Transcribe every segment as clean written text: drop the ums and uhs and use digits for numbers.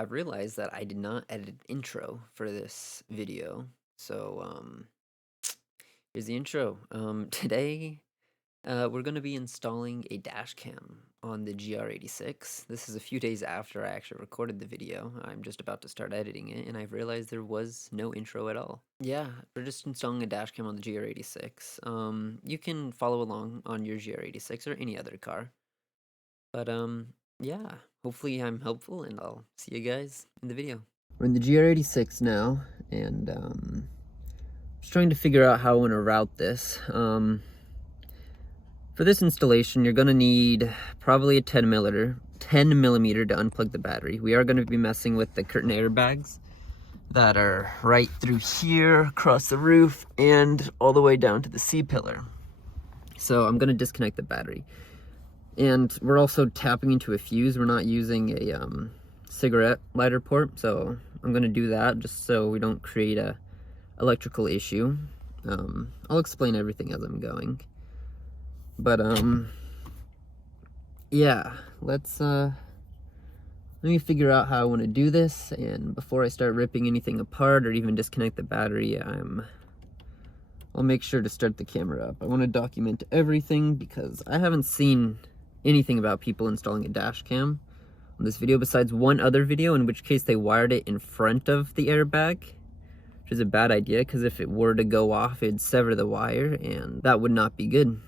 I've realized that I did not edit an intro for this video. So, here's the intro. Today, we're going to be installing a dash cam on the GR86. This is a few days after I actually recorded the video. I'm just about to start editing it, and I've realized there was no intro at all. Yeah, we're just installing a dash cam on the GR86. You can follow along on your GR86 or any other car. But, yeah, hopefully I'm helpful, and I'll see you guys in the video. We're in the GR86 now, and just trying to figure out how I want to route this. For this installation, you're going to need probably a 10 millimeter to unplug the battery. We are going to be messing with the curtain airbags that are right through here, across the roof, and all the way down to the C-pillar. So I'm going to disconnect the battery. And we're also tapping into a fuse. We're not using a cigarette lighter port, so I'm going to do that just so we don't create a electrical issue. I'll explain everything as I'm going. But yeah, let me figure out how I want to do this, and before I start ripping anything apart or even disconnect the battery, I'll make sure to start the camera up. I want to document everything because I haven't seen anything about people installing a dash cam on this video besides one other video in which case they wired it in front of the airbag, which is a bad idea because if it were to go off, it'd sever the wire, and that would not be good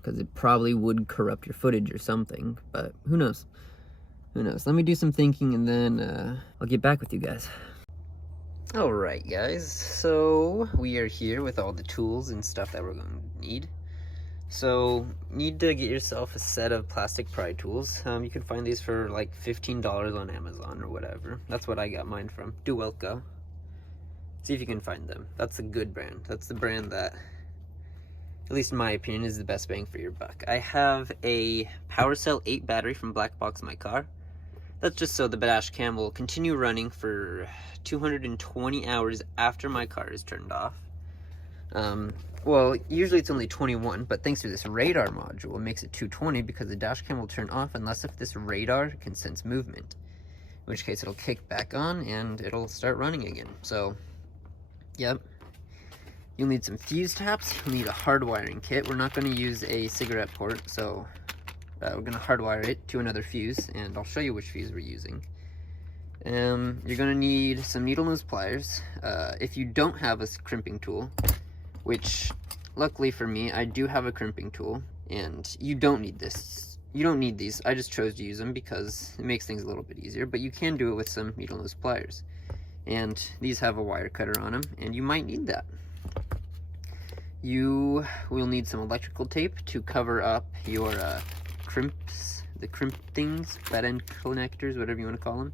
because it probably would corrupt your footage or something, but who knows? Who knows? Let me do some thinking, and then I'll get back with you guys. Alright guys, so we are here with all the tools and stuff that we're going to need. So, need to get yourself a set of plastic pry tools. You can find these for like $15 on Amazon or whatever. That's what I got mine from. Duelco. See if you can find them. That's a good brand. That's the brand that, at least in my opinion, is the best bang for your buck. I have a PowerCell 8 battery from Black Box My Car. That's just so the dash cam will continue running for 220 hours after my car is turned off. Well, usually it's only 21, but thanks to this radar module, it makes it 220 because the dash cam will turn off unless if this radar can sense movement, in which case it'll kick back on and it'll start running again. So, yep. You'll need some fuse taps. You'll need a hardwiring kit. We're not going to use a cigarette port, so we're going to hardwire it to another fuse, and I'll show you which fuse we're using. You're going to need some needle nose pliers. If you don't have a crimping tool, which luckily for me, I do have a crimping tool, and you don't need this. You don't need these. I just chose to use them because it makes things a little bit easier, but you can do it with some needle nose pliers. And these have a wire cutter on them, and you might need that. You will need some electrical tape to cover up your crimps, the crimp things, bed end connectors, whatever you want to call them.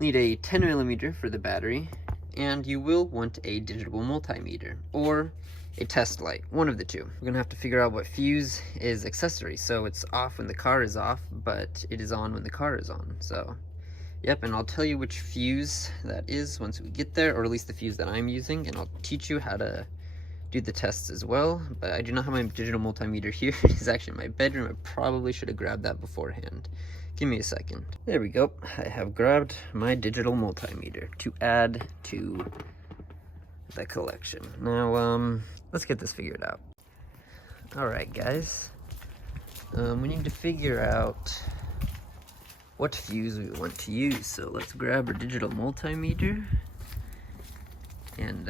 Need a 10 millimeter for the battery, and you will want a digital multimeter or a test light, one of the two. We're gonna have to figure out what fuse is accessory, so it's off when the car is off, but it is on when the car is on. So, yep, and I'll tell you which fuse that is once we get there, or at least the fuse that I'm using, and I'll teach you how to do the tests as well. But I do not have my digital multimeter here. It is actually in my bedroom. I probably should have grabbed that beforehand. Give me a second. There we go. I have grabbed my digital multimeter to add to the collection. Now, let's get this figured out. Alright, guys. We need to figure out what fuse we want to use. So let's grab our digital multimeter and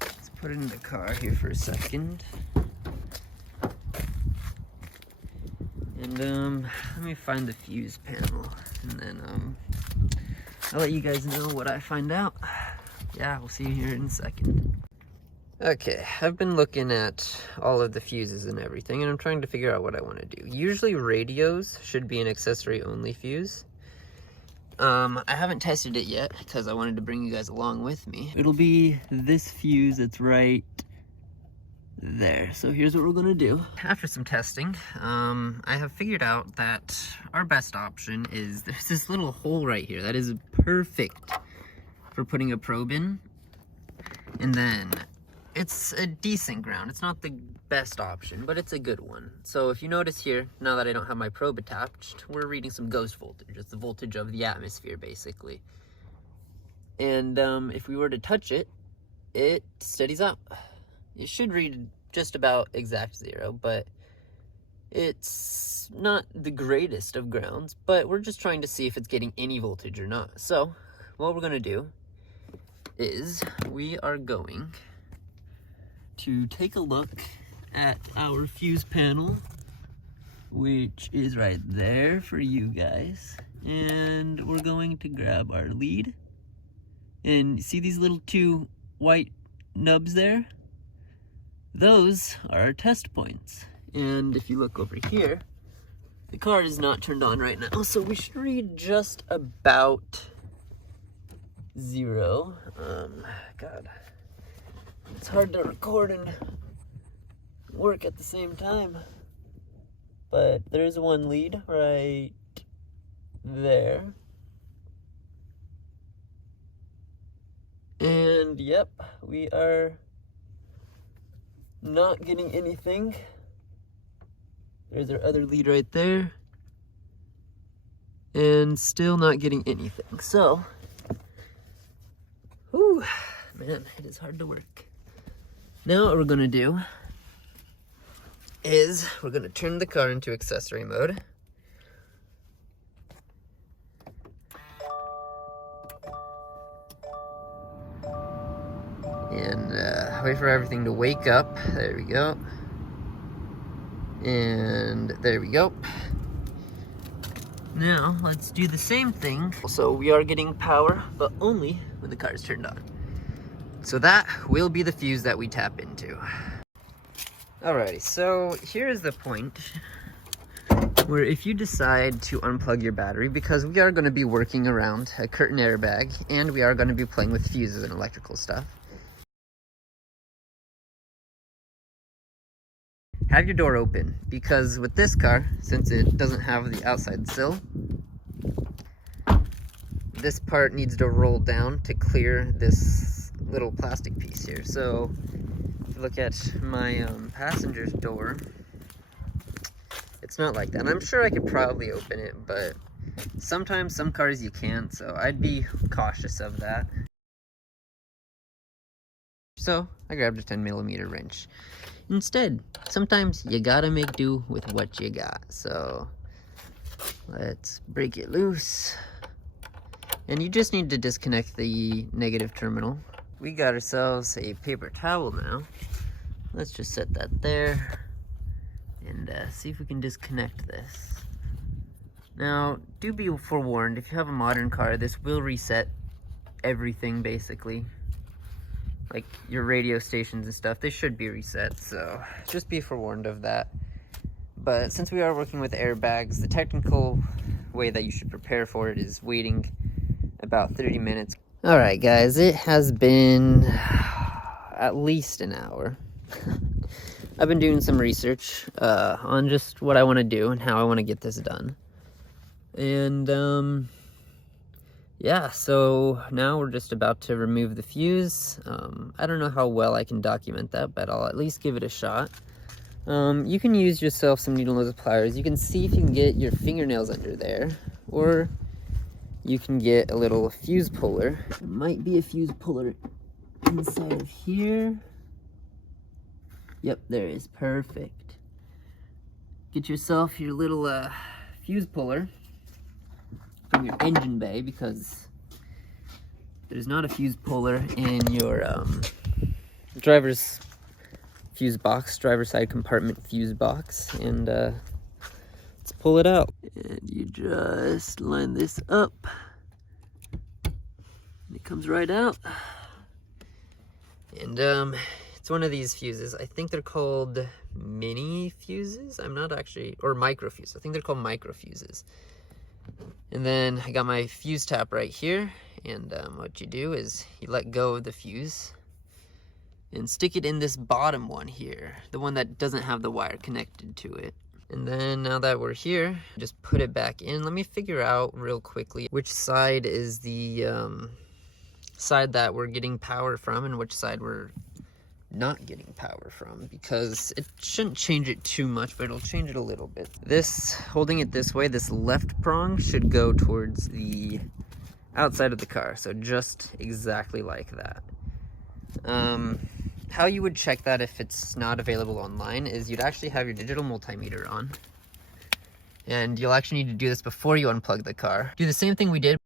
let's put it in the car here for a second. And let me find the fuse panel, and then I'll let you guys know what I find out. Yeah, we'll see you here in a second. Okay, I've been looking at all of the fuses and everything, and I'm trying to figure out what I want to do. Usually radios should be an accessory only fuse. I haven't tested it yet because I wanted to bring you guys along with me. It'll be this fuse that's right there. So here's what we're gonna do. After some testing, I have figured out that our best option is there's this little hole right here that is perfect for putting a probe in, and then it's a decent ground. It's not the best option, but it's a good one. So if you notice here, now that I don't have my probe attached, we're reading some ghost voltage. It's the voltage of the atmosphere, basically. And if we were to touch it, it steadies out. It should read just about exact 0, but it's not the greatest of grounds, but we're just trying to see if it's getting any voltage or not. So what we're gonna do is we are going to take a look at our fuse panel, which is right there for you guys. And we're going to grab our lead, and see these little 2 white nubs there? Those are our test points. And if you look over here, the car is not turned on right now, so we should read just about 0. God, it's hard to record and work at the same time. But there's one lead right there. And yep, we are not getting anything. There's our other lead right there. And still not getting anything. So, whew, man, it is hard to work. Now what we're gonna do is we're gonna turn the car into accessory mode. And wait for everything to wake up. There we go. And there we go. Now let's do the same thing. So we are getting power, but only when the car is turned on. So that will be the fuse that we tap into. Alrighty, so here is the point where if you decide to unplug your battery, because we are going to be working around a curtain airbag and we are going to be playing with fuses and electrical stuff, have your door open, because with this car, since it doesn't have the outside sill, this part needs to roll down to clear this little plastic piece here. So if you look at my passenger's door, it's not like that. And I'm sure I could probably open it, but sometimes some cars you can't, so I'd be cautious of that. So I grabbed a 10mm wrench. Instead, sometimes you gotta make do with what you got. So let's break it loose. And you just need to disconnect the negative terminal. We got ourselves a paper towel now. Let's just set that there and see if we can disconnect this. Now, do be forewarned, if you have a modern car, this will reset everything basically. Like your radio stations and stuff, they should be reset, so just be forewarned of that. But since we are working with airbags, the technical way that you should prepare for it is waiting about 30 minutes. Alright guys, it has been at least an hour. I've been doing some research on just what I want to do and how I want to get this done. And yeah, so now we're just about to remove the fuse. I don't know how well I can document that, but I'll at least give it a shot. You can use yourself some needle nose pliers. You can see if you can get your fingernails under there, or you can get a little fuse puller. There might be a fuse puller inside of here. Yep, there is. Perfect. Get yourself your little fuse puller from your engine bay, because there's not a fuse puller in your driver's fuse box, driver's side compartment fuse box. And let's pull it out. And you just line this up. And it comes right out. And it's one of these fuses. I think they're called mini fuses. I'm not actually, or micro fuses. I think they're called micro fuses. And then I got my fuse tap right here, and what you do is you let go of the fuse and stick it in this bottom one here, the one that doesn't have the wire connected to it. And then now that we're here, just put it back in. Let me figure out real quickly which side is the side that we're getting power from and which side we're not getting power from, because it shouldn't change it too much, but it'll change it a little bit. This, holding it this way, this left prong should go towards the outside of the car, so just exactly like that. How you would check that if it's not available online is you'd actually have your digital multimeter on, and you'll actually need to do this before you unplug the car. Do the same thing we did,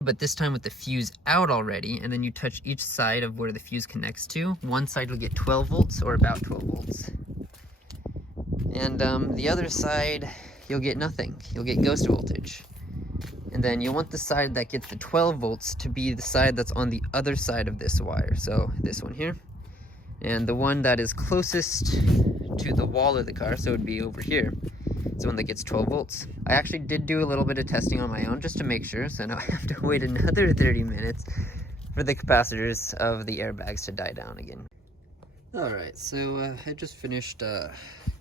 but this time with the fuse out already, and then you touch each side of where the fuse connects to. One side will get 12 volts or about 12 volts. And the other side, you'll get nothing. You'll get ghost voltage. And then you want the side that gets the 12 volts to be the side that's on the other side of this wire. So this one here. And the one that is closest to the wall of the car, so it would be over here. It's the one that gets 12 volts. I actually did do a little bit of testing on my own just to make sure, so now I have to wait another 30 minutes for the capacitors of the airbags to die down again. Alright, so I just finished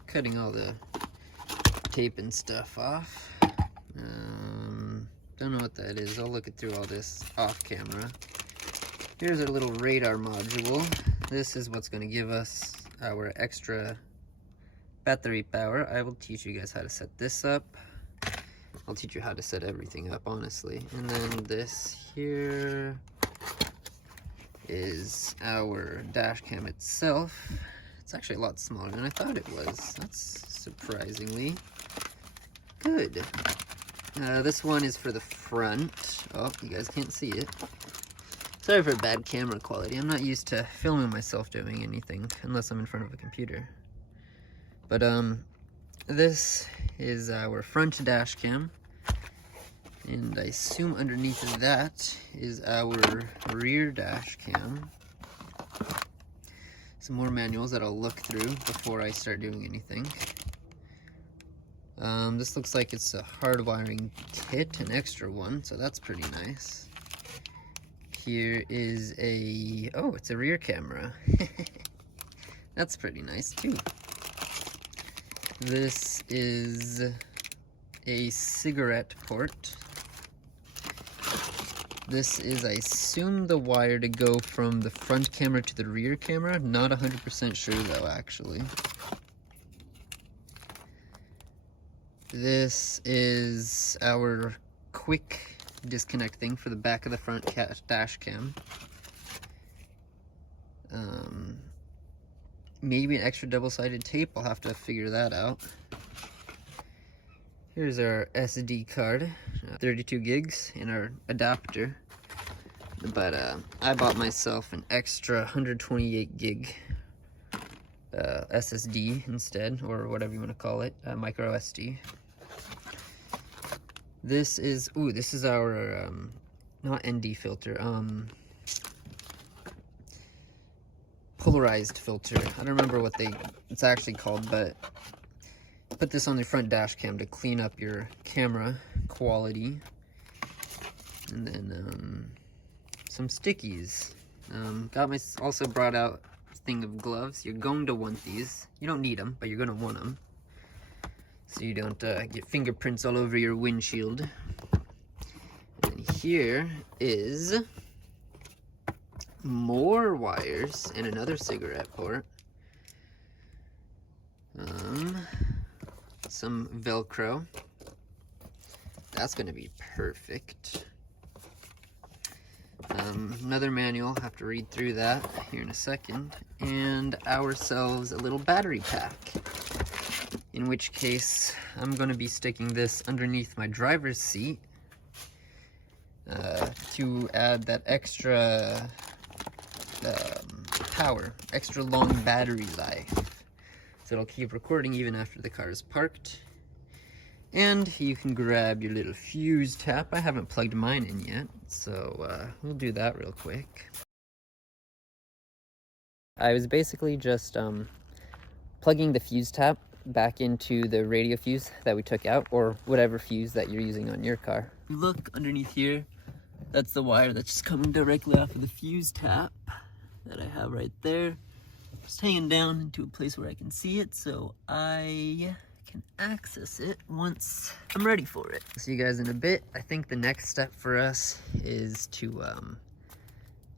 cutting all the tape and stuff off. Don't know what that is. I'll look it through all this off camera. Here's our little radar module. This is what's going to give us our extra battery power. I will teach you guys how to set this up. I'll teach you how to set everything up, honestly. And then this here is our dash cam itself. It's actually a lot smaller than I thought it was. That's surprisingly good. This one is for the front. Oh, you guys can't see it. Sorry for bad camera quality. I'm not used to filming myself doing anything unless I'm in front of a computer. But this is our front dash cam, and I assume underneath that is our rear dash cam. Some more manuals that I'll look through before I start doing anything. This looks like it's a hard wiring kit, an extra one, so that's pretty nice. Here is it's a rear camera. That's pretty nice too. This is a cigarette port. This is, I assume, the wire to go from the front camera to the rear camera. Not 100% sure though, actually. This is our quick disconnect thing for the back of the front dash cam. Maybe an extra double-sided tape. I'll have to figure that out. Here's our SD card, 32 gigs, and our adapter. But I bought myself an extra 128 gig SSD instead, or whatever you want to call it, micro SD. This is our not ND filter, polarized filter. I don't remember what it's actually called, but put this on the front dash cam to clean up your camera quality. And then some stickies. Also brought out a thing of gloves. You're going to want these. You don't need them, but you're going to want them, so you don't get fingerprints all over your windshield. And here is more wires and another cigarette port. Some Velcro. That's going to be perfect. Another manual, have to read through that here in a second. And ourselves a little battery pack. In which case, I'm going to be sticking this underneath my driver's seat to add that extra power, extra long battery life. So it'll keep recording even after the car is parked. And you can grab your little fuse tap. I haven't plugged mine in yet, so we'll do that real quick. I was basically just plugging the fuse tap back into the radio fuse that we took out, or whatever fuse that you're using on your car. Look underneath here, that's the wire that's just coming directly off of the fuse tap that I have right there. Just hanging down into a place where I can see it, so I can access it once I'm ready for it. See you guys in a bit. I think the next step for us is to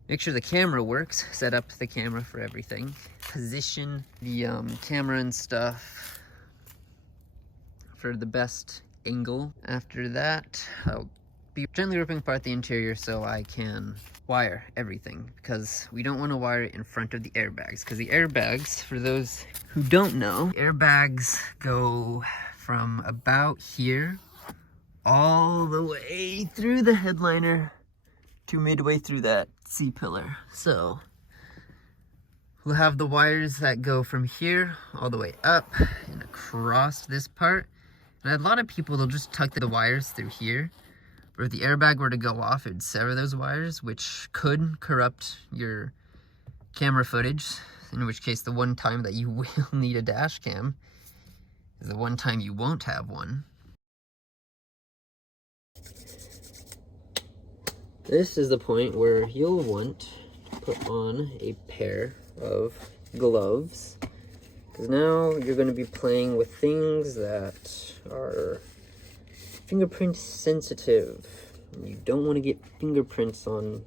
make sure the camera works, set up the camera for everything, position the camera and stuff for the best angle. After that, I'll be gently ripping apart the interior so I can wire everything, because we don't want to wire it in front of the airbags, because the airbags, for those who don't know, airbags go from about here all the way through the headliner to midway through that C-pillar. So we'll have the wires that go from here all the way up and across this part. And a lot of people, they'll just tuck the wires through here. But if the airbag were to go off, it would sever those wires, which could corrupt your camera footage, in which case the one time that you will need a dash cam is the one time you won't have one. This is the point where you'll want to put on a pair of gloves, because now you're going to be playing with things that are fingerprint sensitive. You don't want to get fingerprints on.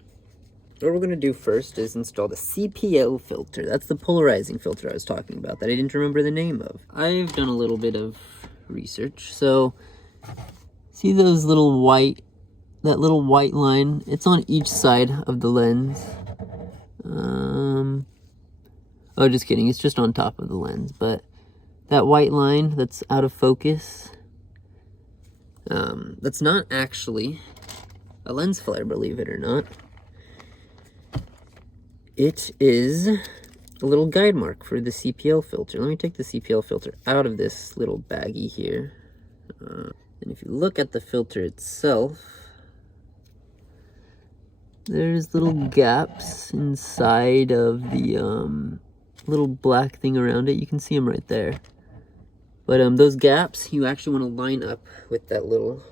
What we're going to do first is install the CPL filter. That's the polarizing filter I was talking about that I didn't remember the name of. I've done a little bit of research. So see those little white, that little white line? It's on each side of the lens. Oh, just kidding. It's just on top of the lens. But that white line that's out of focus, that's not actually a lens flare, believe it or not. It is a little guide mark for the CPL filter. Let me take the CPL filter out of this little baggie here. And if you look at the filter itself, there's little gaps inside of the little black thing around it. You can see them right there. But those gaps, you actually want to line up with that little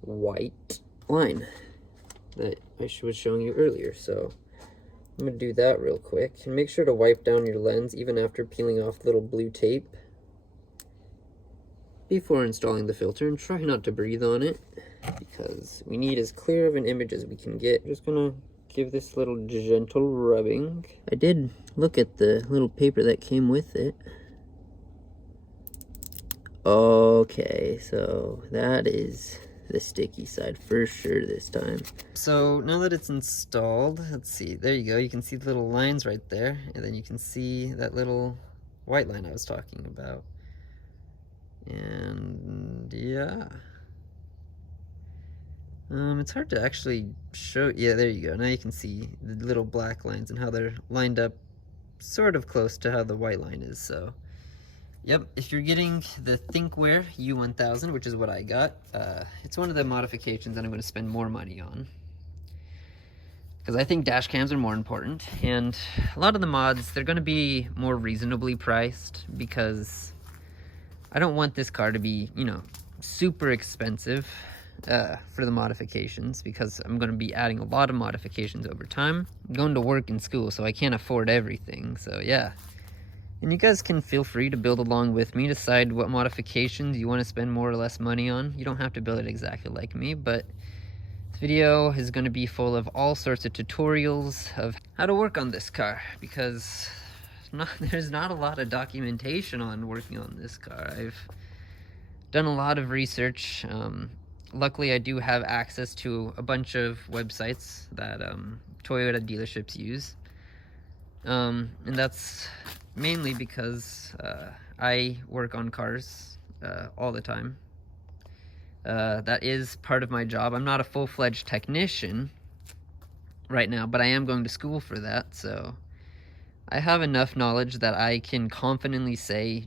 white line that I was showing you earlier. So I'm going to do that real quick. And make sure to wipe down your lens even after peeling off little blue tape before installing the filter. And try not to breathe on it, because we need as clear of an image as we can get. Just going to give this little gentle rubbing. I did look at the little paper that came with it. Okay, so that is the sticky side for sure this time. So now that it's installed, let's see, there you go. You can see the little lines right there, and then you can see that little white line I was talking about. And yeah, it's hard to actually show. Yeah, there you go. Now you can see the little black lines and how they're lined up sort of close to how the white line is. So yep, if you're getting the Thinkware U1000, which is what I got, it's one of the modifications that I'm going to spend more money on, because I think dash cams are more important. And a lot of the mods, they're going to be more reasonably priced, because I don't want this car to be, you know, super expensive for the modifications, because I'm going to be adding a lot of modifications over time. I'm going to work in school, so I can't afford everything. So yeah. And you guys can feel free to build along with me, decide what modifications you want to spend more or less money on. You don't have to build it exactly like me, but this video is going to be full of all sorts of tutorials of how to work on this car, because there's not a lot of documentation on working on this car. I've done a lot of research. Luckily, I do have access to a bunch of websites that Toyota dealerships use. And that's mainly because I work on cars all the time. That is part of my job. I'm not a full-fledged technician right now, but I am going to school for that, so I have enough knowledge that I can confidently say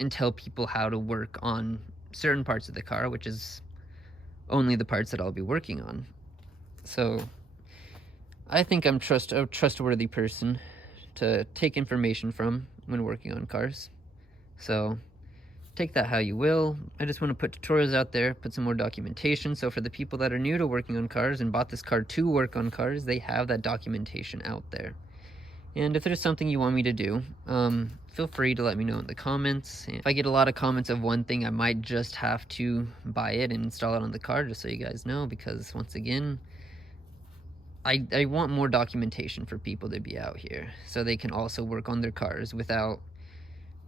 and tell people how to work on certain parts of the car, which is only the parts that I'll be working on. So I think I'm a trustworthy person to take information from when working on cars. So take that how you will. I just want to put tutorials out there, put some more documentation. So for the people that are new to working on cars and bought this car to work on cars, they have that documentation out there. And if there's something you want me to do, feel free to let me know in the comments. And if I get a lot of comments of one thing, I might just have to buy it and install it on the car, just so you guys know, because once again, I want more documentation for people to be out here so they can also work on their cars without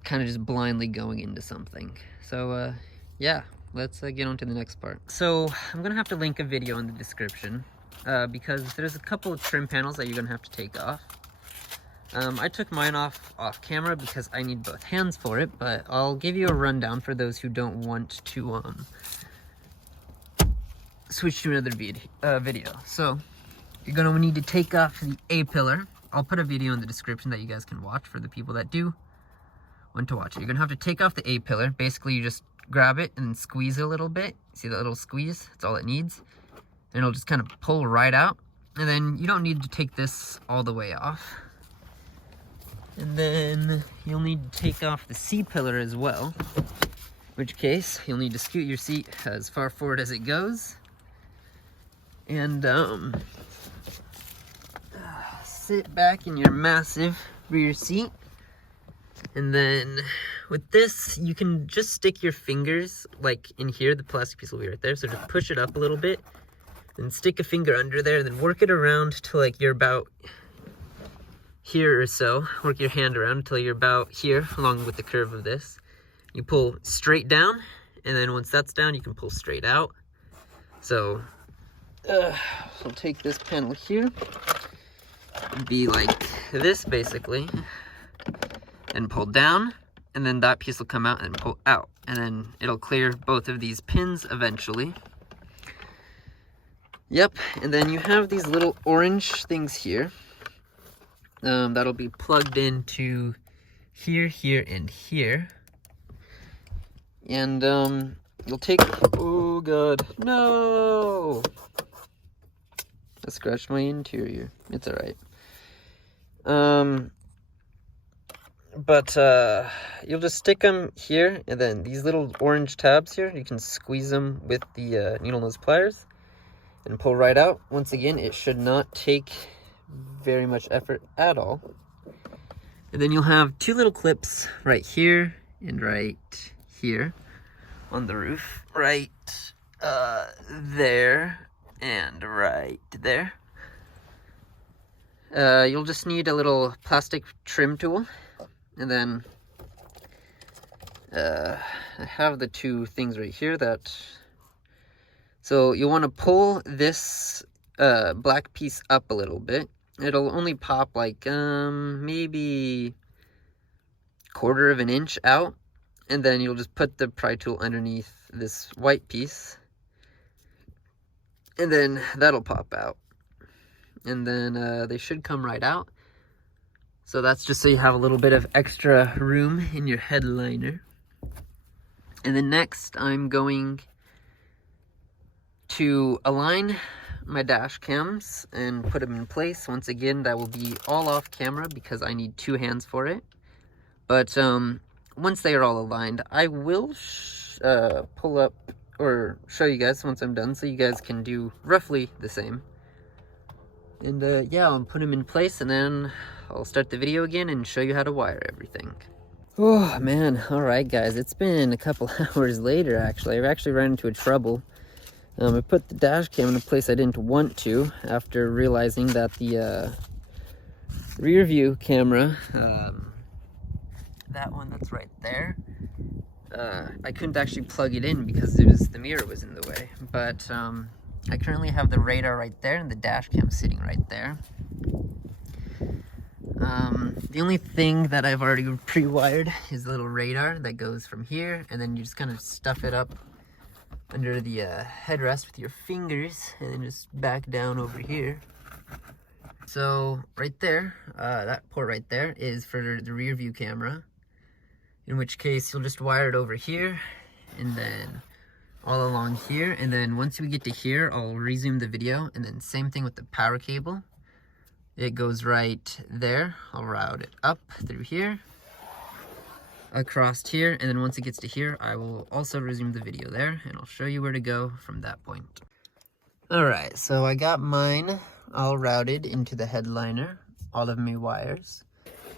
kind of just blindly going into something. So yeah, let's get on to the next part. So I'm gonna have to link a video in the description because there's a couple of trim panels that you're gonna have to take off. I took mine off camera because I need both hands for it, but I'll give you a rundown for those who don't want to switch to another video. So you're gonna need to take off the A-pillar. I'll put a video in the description that you guys can watch for the people that do want to watch it. You're gonna have to take off the A-pillar. Basically, you just grab it and squeeze it a little bit. See that little squeeze? That's all it needs. And it'll just kind of pull right out. And then you don't need to take this all the way off. And then you'll need to take off the C-pillar as well. In which case, you'll need to scoot your seat as far forward as it goes. And sit back in your massive rear seat. And then with this, you can just stick your fingers like in here. The plastic piece will be right there. So just push it up a little bit and stick a finger under there, and then work it around to like you're about here or so. Work your hand around until you're about here along with the curve of this. You pull straight down, and then once that's down, you can pull straight out. So I'll take this panel here, be like this basically, and pull down, and then that piece will come out and pull out, and then it'll clear both of these pins eventually. Yep, and then you have these little orange things here that'll be plugged into here, here, and here. And you'll take, oh god, no! I scratched my interior. It's alright. But you'll just stick them here, and then these little orange tabs here, you can squeeze them with the needle nose pliers and pull right out. Once again, it should not take very much effort at all. And then you'll have two little clips right here and right here on the roof. Right there and right there. You'll just need a little plastic trim tool. And then I have the two things right here that, so you want to pull this black piece up a little bit. It'll only pop like maybe 1/4 of an inch out, and then you'll just put the pry tool underneath this white piece, and then that'll pop out, and then they should come right out. So that's just so you have a little bit of extra room in your headliner. And then next, I'm going to align my dash cams and put them in place. Once again, that will be all off camera because I need two hands for it. But once they are all aligned, I will pull up or show you guys once I'm done so you guys can do roughly the same. And yeah, I'll put them in place, and then I'll start the video again and show you how to wire everything. Oh man, alright guys, it's been a couple hours later actually. I've actually run into a trouble. I put the dash cam in a place I didn't want to after realizing that the rear view camera, that one that's right there, I couldn't actually plug it in because the mirror was in the way. But I currently have the radar right there and the dash cam sitting right there. The only thing that I've already pre-wired is the little radar that goes from here, and then you just kind of stuff it up under the headrest with your fingers, and then just back down over here. So right there, that port right there is for the rear view camera, in which case you'll just wire it over here and then all along here, and then once we get to here I'll resume the video. And then same thing with the power cable, it goes right there. I'll route it up through here, across here, and then once it gets to here I will also resume the video there, and I'll show you where to go from that point. Alright, so I got mine all routed into the headliner, all of my wires,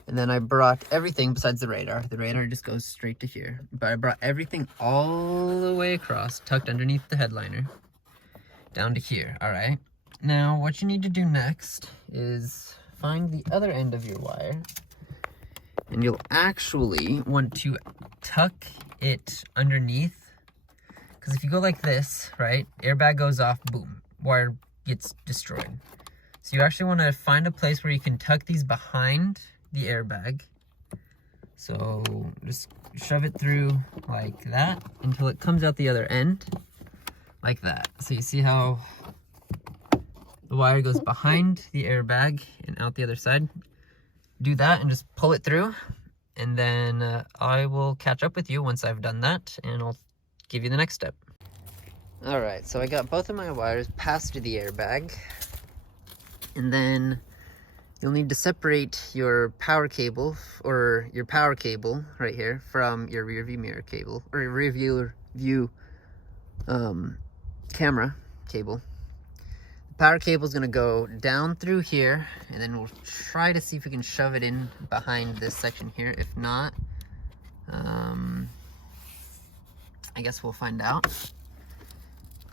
and then I brought everything besides the radar. The radar just goes straight to here, but I brought everything all the way across, tucked underneath the headliner, down to here. Alright, now what you need to do next is find the other end of your wire, and you'll actually want to tuck it underneath, because if you go like this, right, airbag goes off, boom, wire gets destroyed. So you actually want to find a place where you can tuck these behind the airbag. So just shove it through like that until it comes out the other end, like that. So you see how the wire goes behind the airbag and out the other side? Do that and just pull it through, and then I will catch up with you once I've done that, and I'll give you the next step. Alright, so I got both of my wires passed to the airbag, and then you'll need to separate your power cable, or your power cable right here, from your rear view mirror cable, or your rear view camera cable. The power cable is going to go down through here, and then we'll try to see if we can shove it in behind this section here. If not, I guess we'll find out.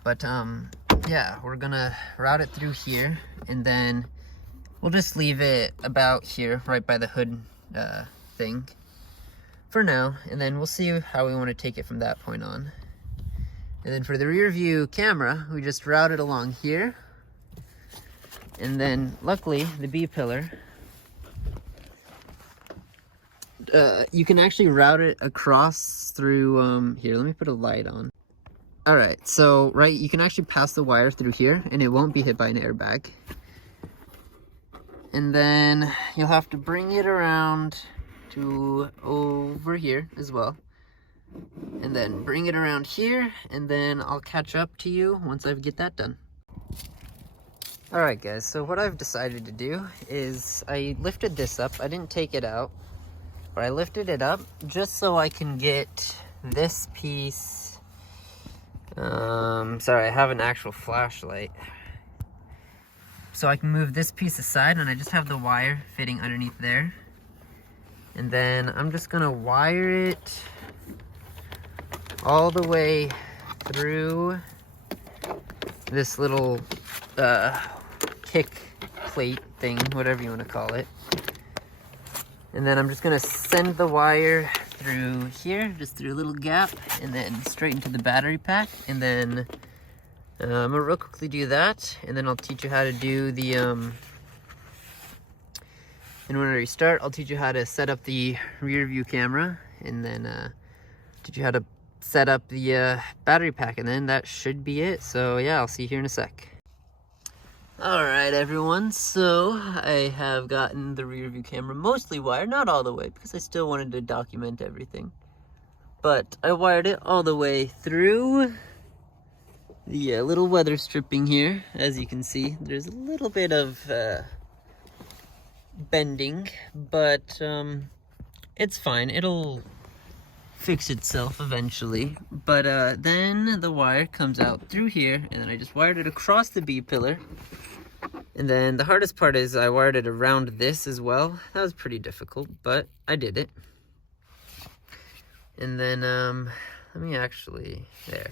But yeah, we're gonna route it through here, and then we'll just leave it about here, right by the hood thing for now, and then we'll see how we want to take it from that point on. And then for the rear view camera, we just route it along here, and then luckily the B pillar, you can actually route it across through here. Let me put a light on. All right, so right, you can actually pass the wire through here and it won't be hit by an airbag. And then you'll have to bring it around to over here as well, and then bring it around here, and then I'll catch up to you once I get that done. All right guys, so what I've decided to do is I lifted this up. I didn't take it out, but I lifted it up just so I can get this piece. Sorry, I have an actual flashlight. So I can move this piece aside, and I just have the wire fitting underneath there. And then I'm just gonna wire it all the way through this little kick plate thing, whatever you want to call it. And then I'm just gonna send the wire through here, just through a little gap, and then straight into the battery pack. And then I'm gonna real quickly do that, and then I'll teach you how to do the and whenever you start, I'll teach you how to set up the rear view camera, and then teach you how to set up the battery pack, and then that should be it. So yeah, I'll see you here in a sec. All right, everyone, so I have gotten the rear view camera mostly wired, not all the way, because I still wanted to document everything. But I wired it all the way through the little weather stripping here. As you can see, there's a little bit of bending, but it's fine. It'll fix itself eventually. But then the wire comes out through here, and then I just wired it across the B pillar. And then the hardest part is I wired it around this as well. That was pretty difficult, but I did it. And then let me actually, there.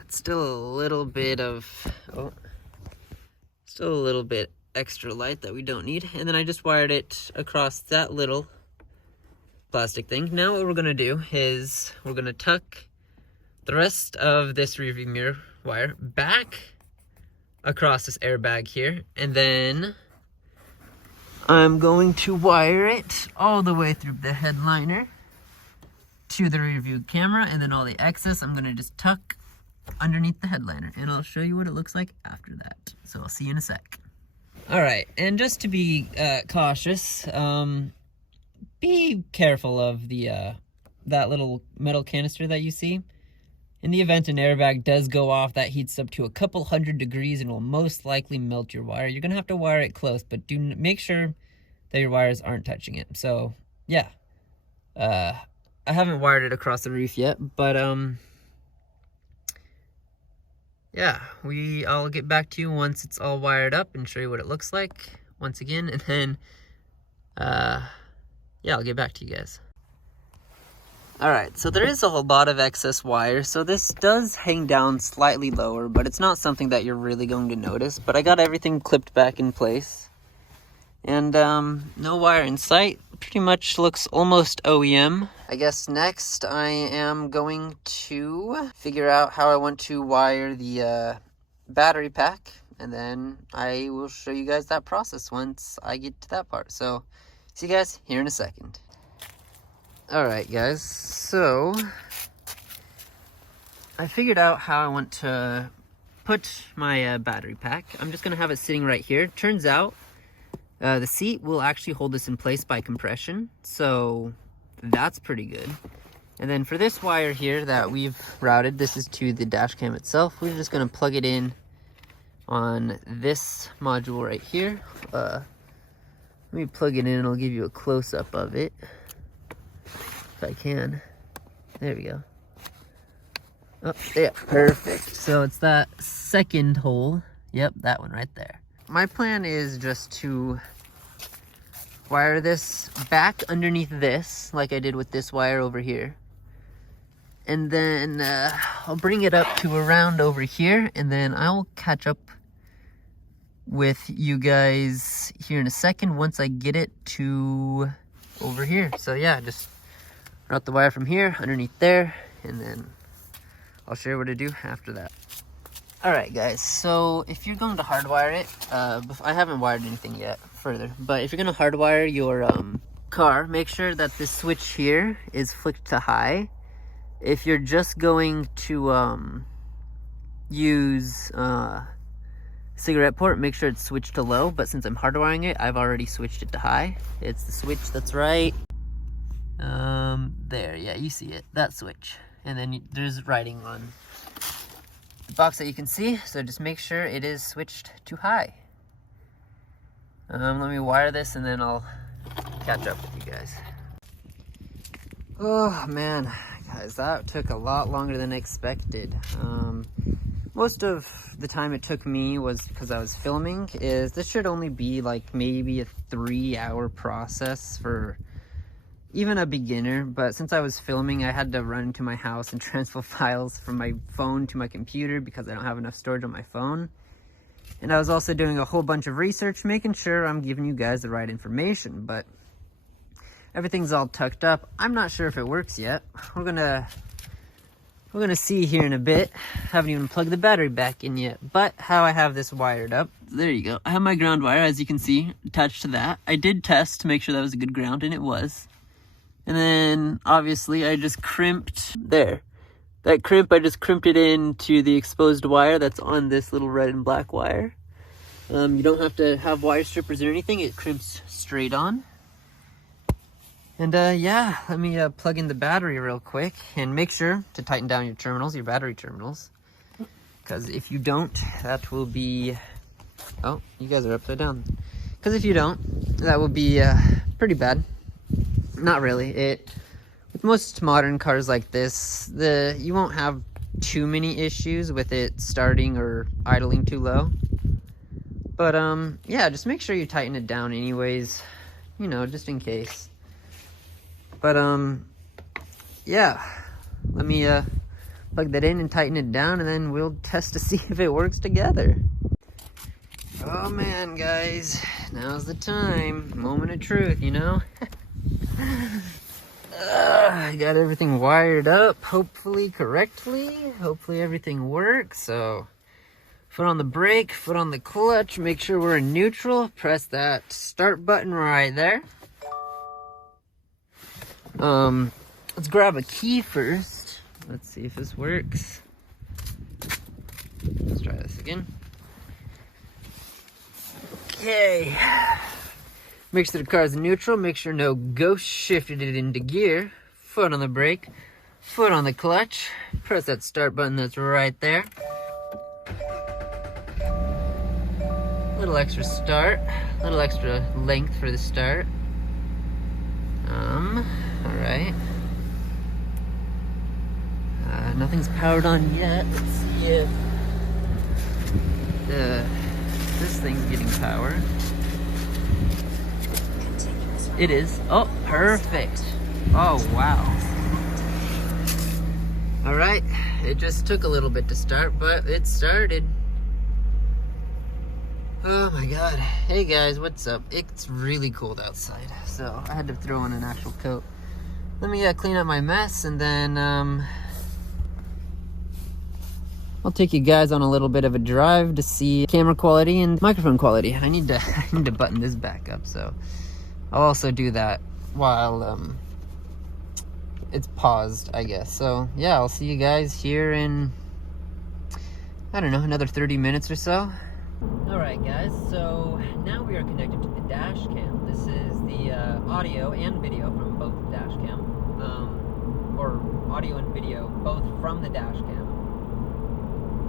It's still a little bit of, still a little bit extra light that we don't need. And then I just wired it across that little plastic thing. Now what we're gonna do is we're gonna tuck the rest of this rear view mirror wire back across this airbag here, and then I'm going to wire it all the way through the headliner to the rear view camera, and then all the excess I'm gonna just tuck underneath the headliner, and I'll show you what it looks like after that. So I'll see you in a sec. All right, and just to be cautious, be careful of the that little metal canister that you see. In the event an airbag does go off, that heats up to a couple 100 degrees and will most likely melt your wire. You're gonna have to wire it close, but make sure that your wires aren't touching it. So yeah, I haven't wired it across the roof yet, but yeah, I'll get back to you once it's all wired up and show you what it looks like once again, and then yeah, I'll get back to you guys. Alright, so there is a whole lot of excess wire, so this does hang down slightly lower, but it's not something that you're really going to notice. But I got everything clipped back in place. And no wire in sight. Pretty much looks almost OEM. I guess next I am going to figure out how I want to wire the battery pack. And then I will show you guys that process once I get to that part. So, see you guys here in a second. Alright guys, so I figured out how I want to put my battery pack. I'm just going to have it sitting right here. Turns out the seat will actually hold this in place by compression, so that's pretty good. And then for this wire here that we've routed, this is to the dash cam itself. We're just going to plug it in on this module right here. Let me plug it in and I'll give you a close-up of it. If I can. There we go. Oh, yeah, perfect. So it's that second hole. Yep, that one right there. My plan is just to wire this back underneath this, like I did with this wire over here. And then I'll bring it up to around over here, and then I'll catch up with you guys here in a second once I get it to over here. So yeah, just route the wire from here underneath there, and then I'll show you what to do after that. Alright guys, so if you're going to hardwire it, I haven't wired anything yet further, but if you're going to hardwire your car, make sure that this switch here is flicked to high. If you're just going to use cigarette port, make sure it's switched to low, but since I'm hardwiring it, I've already switched it to high. It's the switch that's right there, yeah, you see it, that switch. And then there's writing on the box that you can see, so just make sure it is switched to high. Let me wire this and then I'll catch up with you guys. Oh man, guys, that took a lot longer than expected. Most of the time it took me was because I was filming. This should only be like maybe a 3-hour process for even a beginner, but since I was filming, I had to run to my house and transfer files from my phone to my computer because I don't have enough storage on my phone. And I was also doing a whole bunch of research, making sure I'm giving you guys the right information, but everything's all tucked up. I'm not sure if it works yet. We're gonna see here in a bit. Haven't even plugged the battery back in yet, but how I have this wired up. There you go. I have my ground wire, as you can see, attached to that. I did test to make sure that was a good ground, and it was. And then, obviously, I just crimped there. That crimp, I just crimped it into the exposed wire that's on this little red and black wire. You don't have to have wire strippers or anything. It crimps straight on. And yeah, let me plug in the battery real quick. And make sure to tighten down your terminals, your battery terminals. Because if you don't, that will be... Oh, you guys are upside down. Because if you don't, that will be pretty bad. Not really. With most modern cars like this, you won't have too many issues with it starting or idling too low. But yeah, just make sure you tighten it down anyways, you know, just in case. But yeah, let me plug that in and tighten it down, and then we'll test to see if it works together. Oh man, guys, now's the time. Moment of truth, you know? I got everything wired up, hopefully correctly. Hopefully everything works. So, foot on the brake, foot on the clutch. Make sure we're in neutral. Press that start button right there. Let's grab a key first. Let's see if this works. Let's try this again. Okay. Make sure the car's in neutral. Make sure no ghost shifted it into gear. Foot on the brake. Foot on the clutch. Press that start button that's right there. Little extra start. Little extra length for the start. Alright. Nothing's powered on yet. Let's see if this thing's getting power. It is. Oh, perfect. Oh, wow. Alright, it just took a little bit to start, but it started. Oh my god. Hey guys, what's up? It's really cold outside, so I had to throw on an actual coat. Let me clean up my mess, and then I'll take you guys on a little bit of a drive to see camera quality and microphone quality. I need to button this back up, so I'll also do that while it's paused, I guess. So yeah, I'll see you guys here in, I don't know, another 30 minutes or so. Alright guys, so now we are connected to the dash cam. This is the audio and video from both the dash cam, or audio and video both from the dash cam.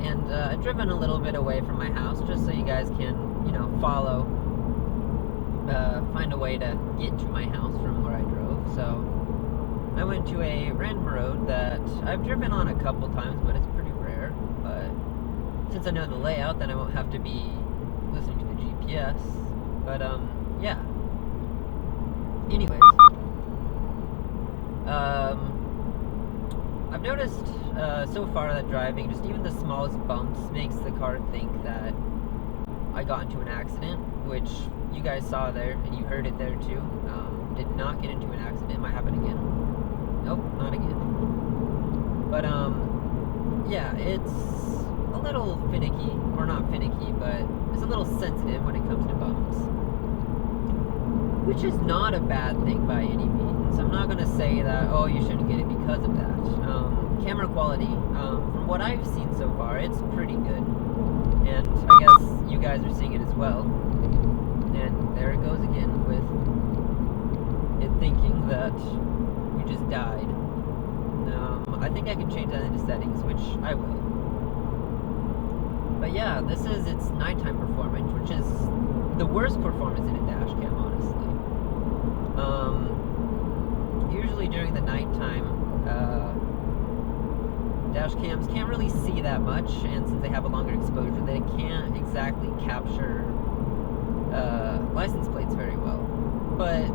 And I've driven a little bit away from my house just so you guys can, you know, follow, find a way to get to my house from where I drove. So I went to a random road that I've driven on a couple times, but it's pretty rare. But since I know the layout, then I won't have to be listening to the GPS. But yeah. Anyways, I've noticed so far that driving, just even the smallest bumps makes the car think that I got into an accident, which you guys saw there, and you heard it there too. Did not get into an accident. Might happen again. Nope, not again. But yeah, it's a little finicky, or not finicky, but it's a little sensitive when it comes to bumps, which is not a bad thing by any means. I'm not gonna say that, oh, you shouldn't get it because of that. Camera quality, from what I've seen so far, it's pretty good, and I guess you guys are seeing it as well. And there it goes again with it thinking that we just died. I think I can change that into settings, which I will. But yeah, this is its nighttime performance, which is the worst performance in a dash cam, honestly. Usually during the nighttime, dash cams can't really see that much, and since they have a longer exposure, they can't exactly capture license plates very well. But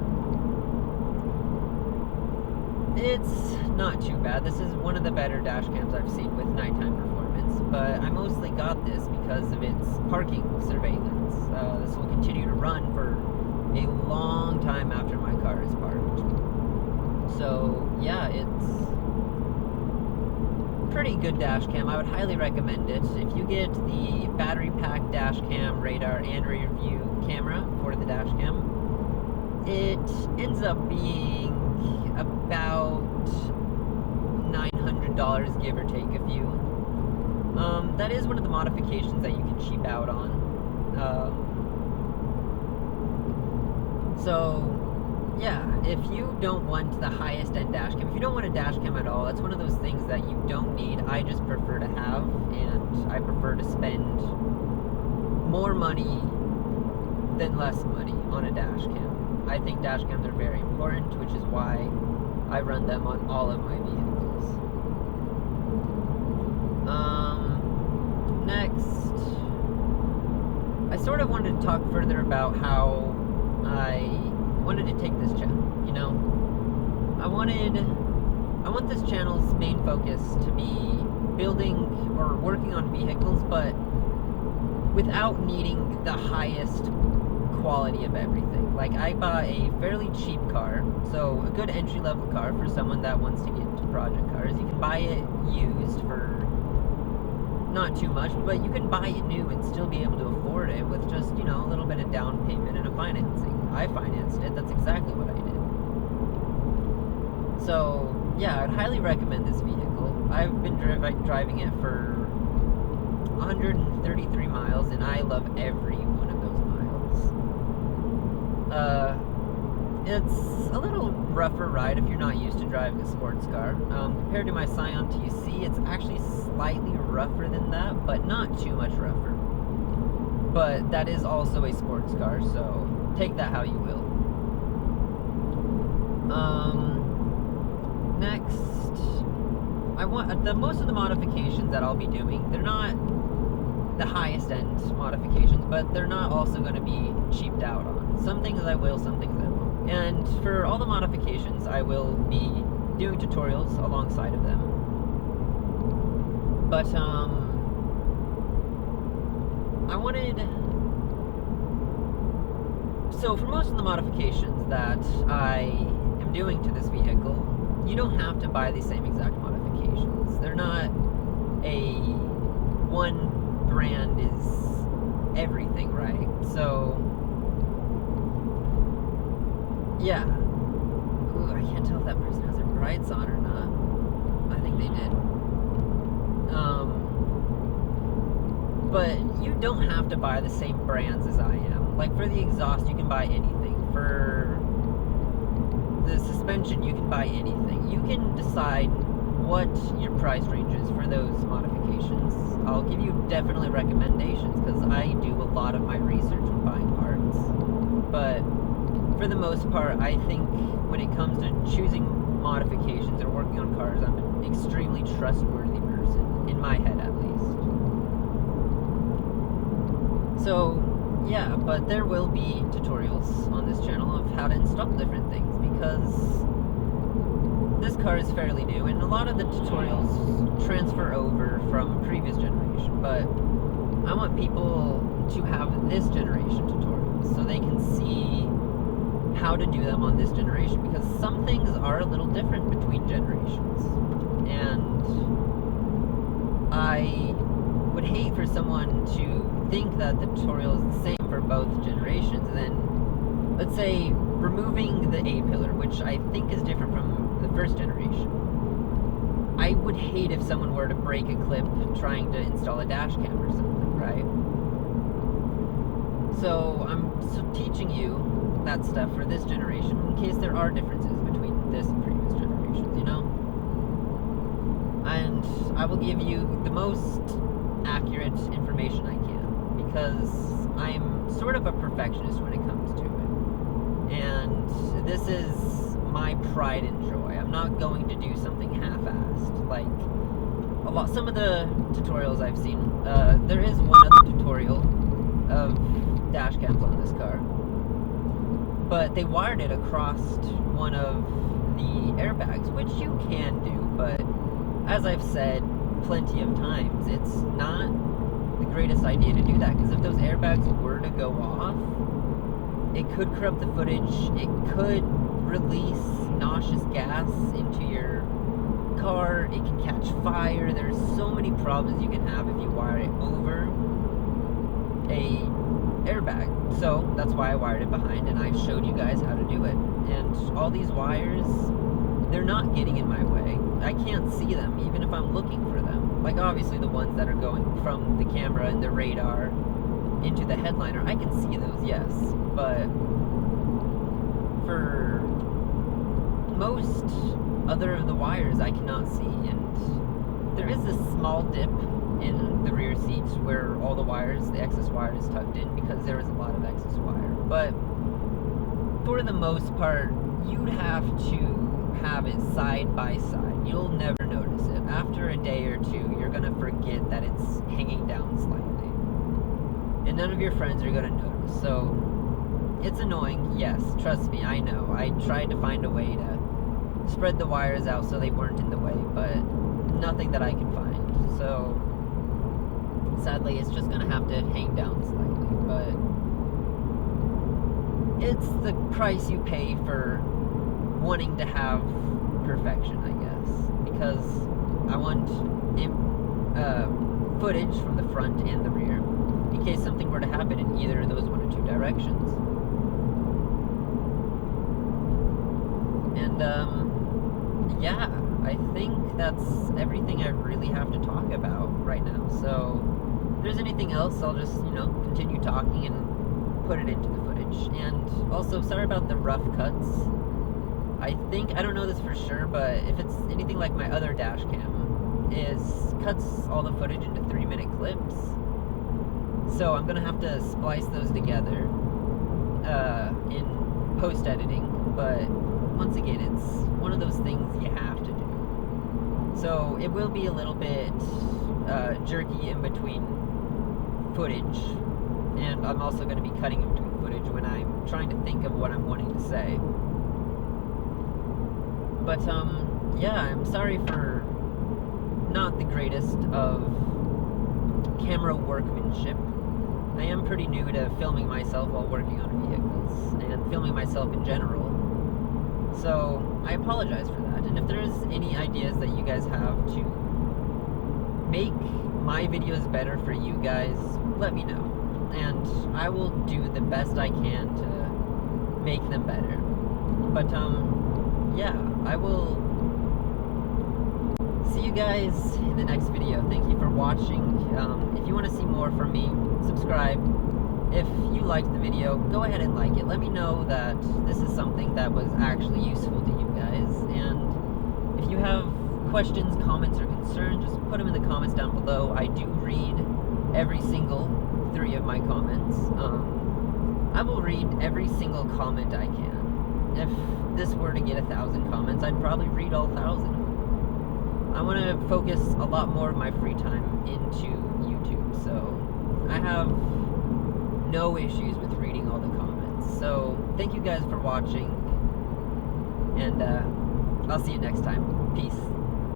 it's not too bad. This is one of the better dash cams I've seen with nighttime performance, but I mostly got this because of its parking surveillance. This will continue to run for a long time after my car is parked. So yeah, it's pretty good dash cam. I would highly recommend it. If you get the battery pack dash cam, radar, and rear view camera for the dash cam, it ends up being about $900, give or take a few. That is one of the modifications that you can cheap out on. So yeah, if you don't want the highest end dash cam, if you don't want a dash cam at all, that's one of those things that you don't need. I just prefer to have, and I prefer to spend more money than less money on a dash cam. I think dash cams are very important, which is why I run them on all of my vehicles. Next, I sort of wanted to talk further about how I wanted to take this channel. You know, I want this channel's main focus to be building or working on vehicles, but without needing the highest quality of everything. Like, I bought a fairly cheap car, so a good entry-level car for someone that wants to get into project cars. You can buy it used for not too much, but you can buy it new and still be able to afford it with just, you know, a little bit of down payment and a financing. I financed it. That's exactly what I did. So yeah, I'd highly recommend this vehicle. I've been driving it for 133 miles, and I love every one of those miles. It's a little rougher ride if you're not used to driving a sports car. Compared to my Scion TC, it's actually slightly rougher than that, but not too much rougher. But that is also a sports car, so take that how you will. Next, most of the modifications that I'll be doing, they're not the highest end modifications, but they're not also going to be cheaped out on. Some things I will, some things I won't. And for all the modifications, I will be doing tutorials alongside of them. But I wanted, so for most of the modifications that I am doing to this vehicle, you don't have to buy the same exact modifications. They're not a one brand is everything, right? So yeah. Ooh, I can't tell if that person has their brights on or not. I think they did. But you don't have to buy the same brands as I am. Like for the exhaust, you can buy anything. For the suspension, you can buy anything. You can decide what your price range is for those modifications. I'll give you definitely recommendations because I do a lot of my research when buying parts. But for the most part, I think when it comes to choosing modifications or working on cars, I'm an extremely trustworthy person, in my head at least. So, yeah, but there will be tutorials on this channel of how to install different things because this car is fairly new and a lot of the tutorials transfer over from previous generation, but I want people to have this generation tutorials so they can see how to do them on this generation because some things are a little different between generations. And I would hate for someone to think that the tutorial is the same for both generations and then, let's say, removing the A-pillar, which I think is different from the first generation. I would hate if someone were to break a clip trying to install a dash cam or something, right? So I'm teaching you that stuff for this generation in case there are differences between this and previous generations, you know? And I will give you the most accurate information I can because I'm sort of a perfectionist when it comes to it. And this is my pride and joy. I'm not going to do something half-assed. Like, some of the tutorials I've seen, there is one other tutorial of dash cams on this car. But they wired it across one of the airbags, which you can do, but as I've said plenty of times, it's not the greatest idea to do that, because if those airbags were to go off, it could corrupt the footage, it could release nauseous gas into your car, it can catch fire, there's so many problems you can have if you wire it over a airbag. So that's why I wired it behind and I showed you guys how to do it. And all these wires, they're not getting in my way. I can't see them even if I'm looking for them. Like obviously the ones that are going from the camera and the radar into the headliner, I can see those, yes. But for most other of the wires I cannot see, and there is this small dip in the rear seat where all the wires, the excess wire is tucked in because there is a lot of excess wire. But for the most part, you'd have to have it side by side. You'll never notice it. After a day or two, you're gonna forget that it's hanging down slightly. And none of your friends are gonna notice. So it's annoying, yes, trust me, I know. I tried to find a way to spread the wires out so they weren't in the way, but nothing that I can find. So sadly, it's just gonna have to hang down slightly, but it's the price you pay for wanting to have perfection, I guess, because I want footage from the front and the rear in case something were to happen in either of those one or two directions. And yeah, I think that's everything I really have to talk about right now. So if there's anything else, I'll just, continue talking and put it into the footage. And also, sorry about the rough cuts. I don't know this for sure, but if it's anything like my other dash cam, cuts all the footage into 3-minute clips. So I'm gonna have to splice those together in post-editing, but once again, it's one of those things you have to do. So it will be a little bit jerky in between footage, and I'm also going to be cutting in between footage when I'm trying to think of what I'm wanting to say. But yeah, I'm sorry for not the greatest of camera workmanship. I am pretty new to filming myself while working on vehicles, and filming myself in general. So, I apologize for that. And if there's any ideas that you guys have to make my videos better for you guys, let me know. And I will do the best I can to make them better. But, yeah, I will see you guys in the next video. Thank you for watching. If you want to see more from me, subscribe. If you liked the video, go ahead and like it. Let me know that this is something that was actually useful to you guys. And if you have questions, comments, or concerns, just put them in the comments down below. I do read every single 3 of my comments. I will read every single comment I can. If this were to get 1,000 comments, I'd probably read all 1,000. I want to focus a lot more of my free time into YouTube, so I have no issues with reading all the comments. So thank you guys for watching, and I'll see you next time. Peace.